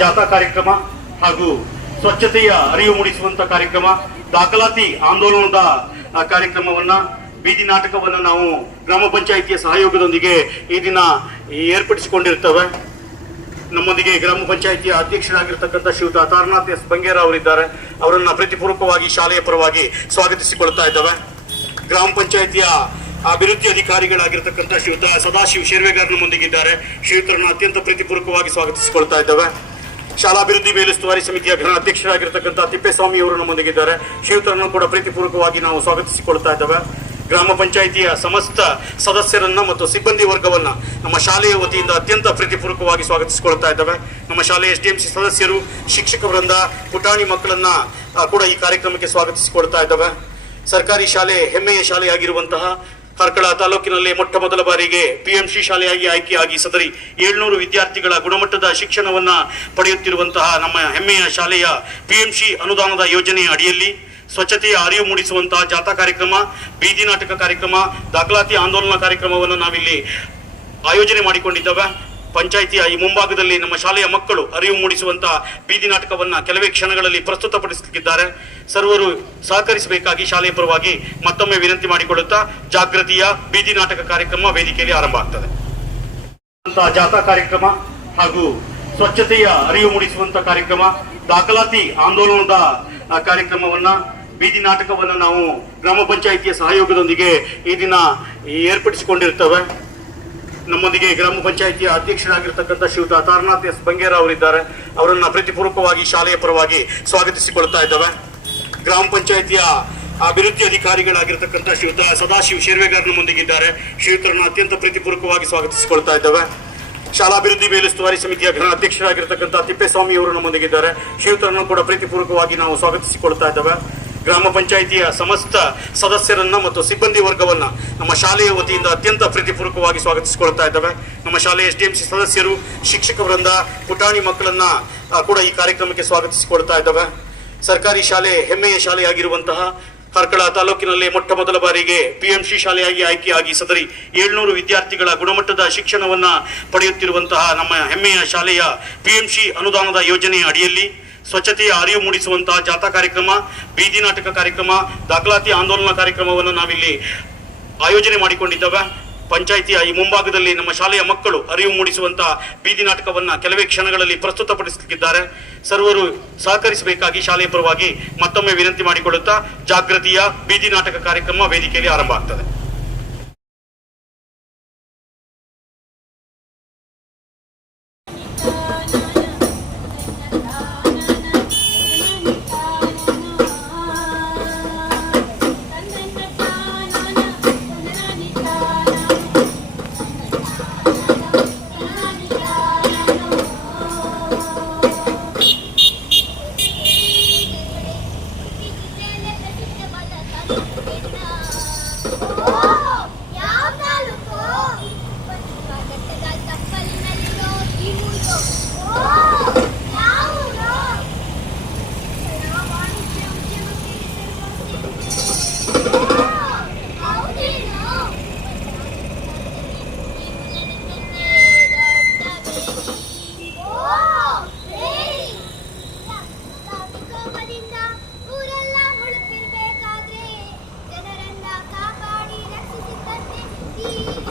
ಜಾಥಾ ಕಾರ್ಯಕ್ರಮ ಹಾಗೂ ಸ್ವಚ್ಛತೆಯ ಅರಿವು ಮೂಡಿಸುವಂತ ಕಾರ್ಯಕ್ರಮ, ದಾಖಲಾತಿ ಆಂದೋಲನದ ಕಾರ್ಯಕ್ರಮವನ್ನ, ಬೀದಿ ನಾಟಕವನ್ನು ನಾವು ಗ್ರಾಮ ಪಂಚಾಯಿತಿಯ ಸಹಯೋಗದೊಂದಿಗೆ ಈ ದಿನ ಏರ್ಪಡಿಸಿಕೊಂಡಿರ್ತವೆ. ನಮ್ಮೊಂದಿಗೆ ಗ್ರಾಮ ಪಂಚಾಯಿತಿಯ ಅಧ್ಯಕ್ಷರಾಗಿರ್ತಕ್ಕಂಥ ಶ್ರೀಯುತ ತಾರನಾಥ್ ಎಸ್ ಬಂಗೇರ ಅವರಿದ್ದಾರೆ. ಅವರನ್ನ ಪ್ರೀತಿಪೂರ್ವಕವಾಗಿ ಶಾಲೆಯ ಪರವಾಗಿ ಸ್ವಾಗತಿಸಿಕೊಳ್ತಾ ಇದ್ದಾವೆ. ಗ್ರಾಮ ಪಂಚಾಯಿತಿಯ ಅಭಿವೃದ್ಧಿ ಅಧಿಕಾರಿಗಳಾಗಿರ್ತಕ್ಕಂಥ ಶ್ರೀಯುತ ಸದಾಶಿವ ಶೇರ್ವೇಗಾರ್ ಮುಂದಿಗಿದ್ದಾರೆ. ಶ್ರೀಯುತರನ್ನು ಅತ್ಯಂತ ಪ್ರೀತಿಪೂರ್ವಕವಾಗಿ ಸ್ವಾಗತಿಸಿಕೊಳ್ತಾ ಇದ್ದೇವೆ. ಶಾಲಾಭಿವೃದ್ಧಿ ಮೇಲುಸ್ತುವಾರಿ ಸಮಿತಿಯ ಘನ ಅಧ್ಯಕ್ಷರಾಗಿರ್ತಕ್ಕಂಥ ತಿಪ್ಪೇಸ್ವಾಮಿ ಅವರು ನಮ್ಮೊಂದಿಗಿದ್ದಾರೆ ಶ್ರೀಯುತರನ್ನು ಕೂಡ ಪ್ರೀತಿಪೂರ್ವಕವಾಗಿ ನಾವು ಸ್ವಾಗತಿಸಿಕೊಳ್ತಾ ಇದ್ದೇವೆ. ಗ್ರಾಮ ಪಂಚಾಯಿತಿಯ ಸಮಸ್ತ ಸದಸ್ಯರನ್ನ ಮತ್ತು ಸಿಬ್ಬಂದಿ ವರ್ಗವನ್ನ ನಮ್ಮ ಶಾಲೆಯ ವತಿಯಿಂದ ಅತ್ಯಂತ ಪ್ರೀತಿಪೂರ್ವಕವಾಗಿ ಸ್ವಾಗತಿಸಿಕೊಳ್ತಾ ಇದ್ದಾವೆ. ನಮ್ಮ ಶಾಲೆಯ ಎಸ್ ಡಿ ಎಂ ಸಿ ಸದಸ್ಯರು, ಶಿಕ್ಷಕ ವೃಂದ, ಪುಟಾಣಿ ಮಕ್ಕಳನ್ನ ಕೂಡ ಈ ಕಾರ್ಯಕ್ರಮಕ್ಕೆ ಸ್ವಾಗತಿಸಿಕೊಳ್ತಾ ಇದ್ದಾವೆ. ಸರ್ಕಾರಿ ಶಾಲೆ ಹೆಮ್ಮೆಯ ಶಾಲೆಯಾಗಿರುವಂತಹ ಕಾರ್ಕಳ ತಾಲೂಕಿನಲ್ಲಿ ಮೊಟ್ಟ ಮೊದಲ ಬಾರಿಗೆ ಪಿಎಂಸಿ ಶಾಲೆಯಾಗಿ ಆಯ್ಕೆಯಾಗಿ ಸದರಿ ಏಳ್ನೂರು ವಿದ್ಯಾರ್ಥಿಗಳ ಗುಣಮಟ್ಟದ ಶಿಕ್ಷಣವನ್ನ ಪಡೆಯುತ್ತಿರುವಂತಹ ನಮ್ಮ ಹೆಮ್ಮೆಯ ಶಾಲೆಯ ಪಿಎಂಸಿ ಅನುದಾನದ ಯೋಜನೆಯ ಅಡಿಯಲ್ಲಿ ಸ್ವಚ್ಛತೆಯ ಅರಿವು ಮೂಡಿಸುವಂತಹ ಜಾಥಾ ಕಾರ್ಯಕ್ರಮ, ಬೀದಿ ನಾಟಕ ಕಾರ್ಯಕ್ರಮ, ದಾಖಲಾತಿ ಆಂದೋಲನ ಕಾರ್ಯಕ್ರಮವನ್ನು ನಾವಿಲ್ಲಿ ಆಯೋಜನೆ ಮಾಡಿಕೊಂಡಿದ್ದೇವೆ. ಪಂಚಾಯಿತಿಯ ಈ ಮುಂಭಾಗದಲ್ಲಿ ನಮ್ಮ ಶಾಲೆಯ ಮಕ್ಕಳು ಅರಿವು ಮೂಡಿಸುವಂತಹ ಬೀದಿ ನಾಟಕವನ್ನ ಕೆಲವೇ ಕ್ಷಣಗಳಲ್ಲಿ ಪ್ರಸ್ತುತಪಡಿಸಲಿದ್ದಾರೆ ಸರ್ವರು ಸಹಕರಿಸಬೇಕಾಗಿ ಶಾಲೆಯ ಪರವಾಗಿ ಮತ್ತೊಮ್ಮೆ ವಿನಂತಿ ಮಾಡಿಕೊಳ್ಳುತ್ತಾ ಜಾಗೃತಿಯ ಬೀದಿ ನಾಟಕ ಕಾರ್ಯಕ್ರಮ ವೇದಿಕೆಯಲ್ಲಿ ಆರಂಭ ಆಗ್ತದೆ. ಜಾಥಾ ಕಾರ್ಯಕ್ರಮ ಹಾಗೂ ಸ್ವಚ್ಛತೆಯ ಅರಿವು ಮೂಡಿಸುವಂತ ಕಾರ್ಯಕ್ರಮ, ದಾಖಲಾತಿ ಆಂದೋಲನದ ಕಾರ್ಯಕ್ರಮವನ್ನ, ಬೀದಿ ನಾಟಕವನ್ನು ನಾವು ಗ್ರಾಮ ಪಂಚಾಯಿತಿಯ ಸಹಯೋಗದೊಂದಿಗೆ ಈ ದಿನ ಏರ್ಪಡಿಸಿಕೊಂಡಿರ್ತೇವೆ. ನಮ್ಮೊಂದಿಗೆ ಗ್ರಾಮ ಪಂಚಾಯಿತಿಯ ಅಧ್ಯಕ್ಷರಾಗಿರ್ತಕ್ಕಂಥ ಶ್ರೀಯುತ ತಾರನಾಥ್ ಎಸ್ ಬಂಗೇರ ಅವರಿದ್ದಾರೆ. ಅವರನ್ನ ಪ್ರೀತಿಪೂರ್ವಕವಾಗಿ ಶಾಲೆಯ ಪರವಾಗಿ ಸ್ವಾಗತಿಸಿಕೊಳ್ತಾ ಇದ್ದಾವೆ. ಗ್ರಾಮ ಪಂಚಾಯಿತಿಯ ಅಭಿವೃದ್ಧಿ ಅಧಿಕಾರಿಗಳಾಗಿರ್ತಕ್ಕಂಥ ಶ್ರೀಯುತ ಸದಾಶಿವ ಶೇರ್ವೇಗಾರ್ ನಮ್ಮೊಂದಿಗಿದ್ದಾರೆ ಶ್ರೀಯುತರನ್ನ ಅತ್ಯಂತ ಪ್ರೀತಿಪೂರ್ವಕವಾಗಿ ಸ್ವಾಗತಿಸಿಕೊಳ್ತಾ ಇದ್ದಾವೆ. ಶಾಲಾಭಿವೃದ್ಧಿ ಮೇಲುಸ್ತುವಾರಿ ಸಮಿತಿಯ ಘನ ಅಧ್ಯಕ್ಷರಾಗಿರ್ತಕ್ಕಂಥ ತಿಪ್ಪೇಸ್ವಾಮಿ ಅವರು ನಮ್ಮೊಂದಿಗಿದ್ದಾರೆ ಶ್ರೀಯುತರನ್ನು ಕೂಡ ಪ್ರೀತಿಪೂರ್ವಕವಾಗಿ ನಾವು ಸ್ವಾಗತಿಸಿಕೊಳ್ತಾ ಇದ್ದೇವೆ. ಗ್ರಾಮ ಪಂಚಾಯಿತಿಯ ಸಮಸ್ತ ಸದಸ್ಯರನ್ನ ಮತ್ತು ಸಿಬ್ಬಂದಿ ವರ್ಗವನ್ನ ನಮ್ಮ ಶಾಲೆಯ ವತಿಯಿಂದ ಅತ್ಯಂತ ಪ್ರೀತಿಪೂರ್ವಕವಾಗಿ ಸ್ವಾಗತಿಸಿಕೊಳ್ತಾ ಇದ್ದೇವೆ. ನಮ್ಮ ಶಾಲೆಯ ಎಸ್ ಡಿ ಎಂ ಸಿ ಸದಸ್ಯರು, ಶಿಕ್ಷಕ ವೃಂದ, ಪುಟಾಣಿ ಮಕ್ಕಳನ್ನ ಕೂಡ ಈ ಕಾರ್ಯಕ್ರಮಕ್ಕೆ ಸ್ವಾಗತಿಸಿಕೊಳ್ತಾ ಇದ್ದಾವೆ. ಸರ್ಕಾರಿ ಶಾಲೆ ಹೆಮ್ಮೆಯ ಶಾಲೆಯಾಗಿರುವಂತಹ ಕಾರ್ಕಳ ತಾಲೂಕಿನಲ್ಲಿ ಮೊಟ್ಟ ಮೊದಲ ಬಾರಿಗೆ ಪಿ ಎಂ ಸಿ ಶಾಲೆಯಾಗಿ ಆಯ್ಕೆಯಾಗಿ ಸದರಿ ಏಳ್ನೂರು ವಿದ್ಯಾರ್ಥಿಗಳ ಗುಣಮಟ್ಟದ ಶಿಕ್ಷಣವನ್ನ ಪಡೆಯುತ್ತಿರುವಂತಹ ನಮ್ಮ ಹೆಮ್ಮೆಯ ಶಾಲೆಯ ಸಿ ಅನುದಾನದ ಯೋಜನೆಯ ಅಡಿಯಲ್ಲಿ ಸ್ವಚ್ಛತೆಯ ಅರಿವು ಮೂಡಿಸುವಂತಹ ಜಾಥಾ ಕಾರ್ಯಕ್ರಮ, ಬೀದಿ ನಾಟಕ ಕಾರ್ಯಕ್ರಮ, ದಾಖಲಾತಿ ಆಂದೋಲನ ಕಾರ್ಯಕ್ರಮವನ್ನು ನಾವಿಲ್ಲಿ ಆಯೋಜನೆ ಮಾಡಿಕೊಂಡಿದ್ದೇವೆ. ಪಂಚಾಯಿತಿಯ ಈ ಮುಂಭಾಗದಲ್ಲಿ ನಮ್ಮ ಶಾಲೆಯ ಮಕ್ಕಳು ಅರಿವು ಮೂಡಿಸುವಂತಹ ಬೀದಿ ನಾಟಕವನ್ನು ಕೆಲವೇ ಕ್ಷಣಗಳಲ್ಲಿ ಪ್ರಸ್ತುತಪಡಿಸಲಿದ್ದಾರೆ. ಸರ್ವರು ಸಹಕರಿಸಬೇಕಾಗಿ ಶಾಲೆಯ ಪರವಾಗಿ ಮತ್ತೊಮ್ಮೆ ವಿನಂತಿ ಮಾಡಿಕೊಳ್ಳುತ್ತಾ ಜಾಗೃತಿಯ ಬೀದಿ ನಾಟಕ ಕಾರ್ಯಕ್ರಮ ವೇದಿಕೆಯಲ್ಲಿ ಆರಂಭ ಆಗ್ತದೆ. 一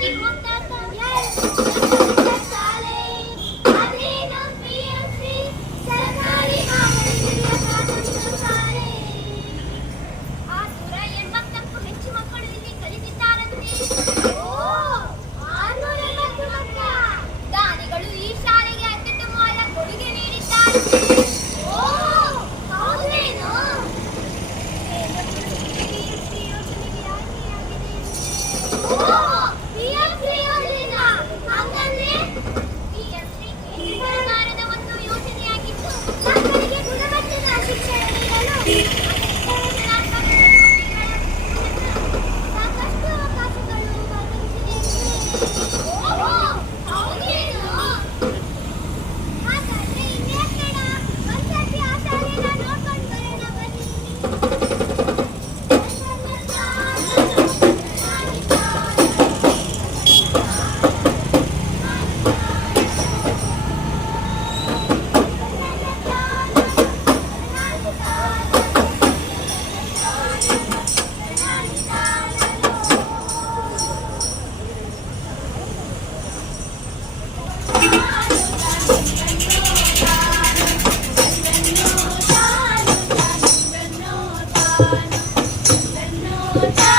que contar. 어,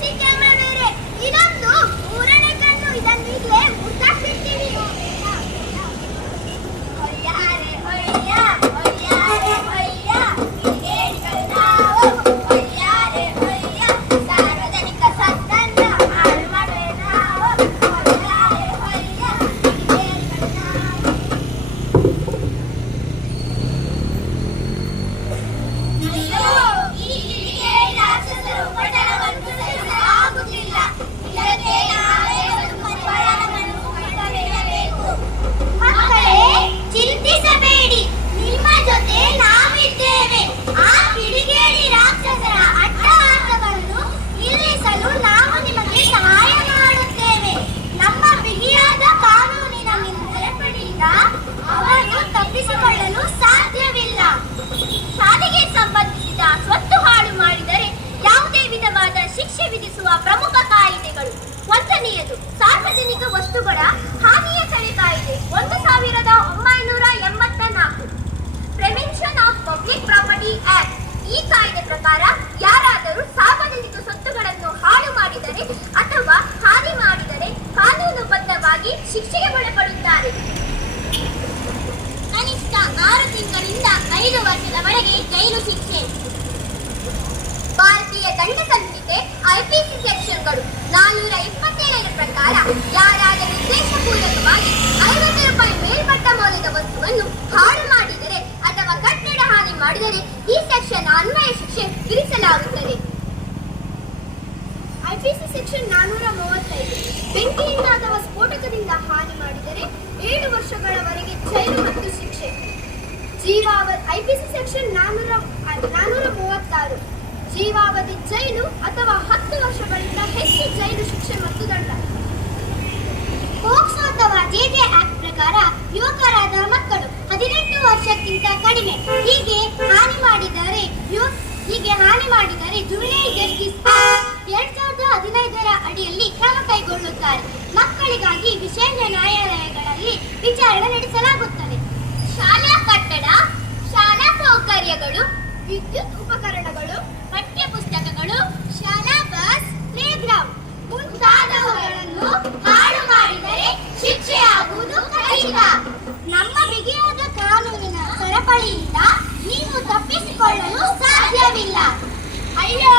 sí que me ಪ್ರಕಾರ ಯಾರಾದರೂ ಸಾರ್ವಜನಿಕ ಸ್ವತ್ತುಗಳನ್ನು ಹಾಳು ಮಾಡಿದರೆ ಅಥವಾ ಹಾನಿ ಮಾಡಿದರೆ ಕಾನೂನುಬದ್ಧವಾಗಿ ಶಿಕ್ಷೆಗೆ ಒಳಪಡುತ್ತಾರೆ. ಕನಿಷ್ಠ ಆರು ತಿಂಗಳಿಂದ ಐದು ವರ್ಷದವರೆಗೆ ಜೈಲು ಶಿಕ್ಷೆ. ಭಾರತೀಯ ದಂಡ ಸಂಹಿತೆ, ಐಪಿಸಿ ಸೆಕ್ಷನ್ಗಳು ನಾನೂರ ಇಪ್ಪತ್ತೇಳರ ಪ್ರಕಾರ ಯಾರಾದರೂ ಉದ್ದೇಶಪೂರ್ವಕವಾಗಿ ಐವತ್ತು ರೂಪಾಯಿ ಮೇಲ್ಪಟ್ಟ ಮೌಲ್ಯದ ವಸ್ತುವನ್ನು ಹಾಳು ಮಾಡಿದರೆ ಮಾಡಿದರೆ ಈ ಸೆಕ್ಷನ್ ಅನ್ವಯ ಶಿಕ್ಷೆ ವಿಧಿಸಲಾಗುತ್ತದೆ ಐಪಿಸಿ ಸೆಕ್ಷನ್ ನಾನೂರ ಮೂವತ್ತೈದು ಬೆಂಕಿಯಿಂದ ಅಥವಾ ಸ್ಫೋಟಕದಿಂದ ಹಾನಿ ಮಾಡಿದರೆ ಏಳು ವರ್ಷಗಳವರೆಗೆ ಜೈಲು ಮತ್ತು ಶಿಕ್ಷೆ. ಜೀವಾವಧಿ ಐಪಿಸಿ ಸೆಕ್ಷನ್ ನಾನೂರ ನಾನೂರ ಮೂವತ್ತಾರು ಜೀವಾವಧಿ ಜೈಲು ಅಥವಾ ಹತ್ತು ವರ್ಷಗಳಿಂದ ಹೆಚ್ಚು ಜೈಲು ಶಿಕ್ಷೆ ಮತ್ತು ದಂಡ. ಪೋಕ್ಸೋ ಅಥವಾ ಜೆಜೆ ಆಕ್ಟ್ ಪ್ರಕಾರ ಯುವಕರಾದ ಮಕ್ಕಳು ಹದಿನೆಂಟು ವರ್ಷಕ್ಕಿಂತ ಕಡಿಮೆ. ಹೀಗೆ ಹಾನಿ ಮಾಡಿದರೆ ಹೀಗೆ ಹಾನಿ ಮಾಡಿದರೆ ಜುವೆನೈಲ್ ಜಸ್ಟಿಸ್ ಎರಡ್ ಸಾವಿರದ ಹದಿನೈದರ ಅಡಿಯಲ್ಲಿ ಕ್ರಮ ಕೈಗೊಳ್ಳುತ್ತಾರೆ. ಮಕ್ಕಳಿಗಾಗಿ ವಿಶೇಷ ನ್ಯಾಯಾಲಯಗಳಲ್ಲಿ ವಿಚಾರಣೆ ನಡೆಸಲಾಗುತ್ತದೆ. ಶಾಲಾ ಕಟ್ಟಡ, ಶಾಲಾ ಸೌಕರ್ಯಗಳು, ವಿದ್ಯುತ್ ಉಪಕರಣಗಳು, ಪಠ್ಯ ಪುಸ್ತಕಗಳು, ಶಾಲಾ ಬಸ್ ಪ್ಲೇ ಗ್ರೌಂಡ್ ಮುಂತಾದವುಗಳನ್ನು ಹಾಳು ಮಾಡಿದರೆ ಶಿಕ್ಷೆಯಾಗುವುದು ಖಚಿತ ಸರಪಳಿಯಿಂದ ನೀವು ತಪ್ಪಿಸಿಕೊಳ್ಳಲು ಸಾಧ್ಯವಿಲ್ಲ. ಅಯ್ಯೋ!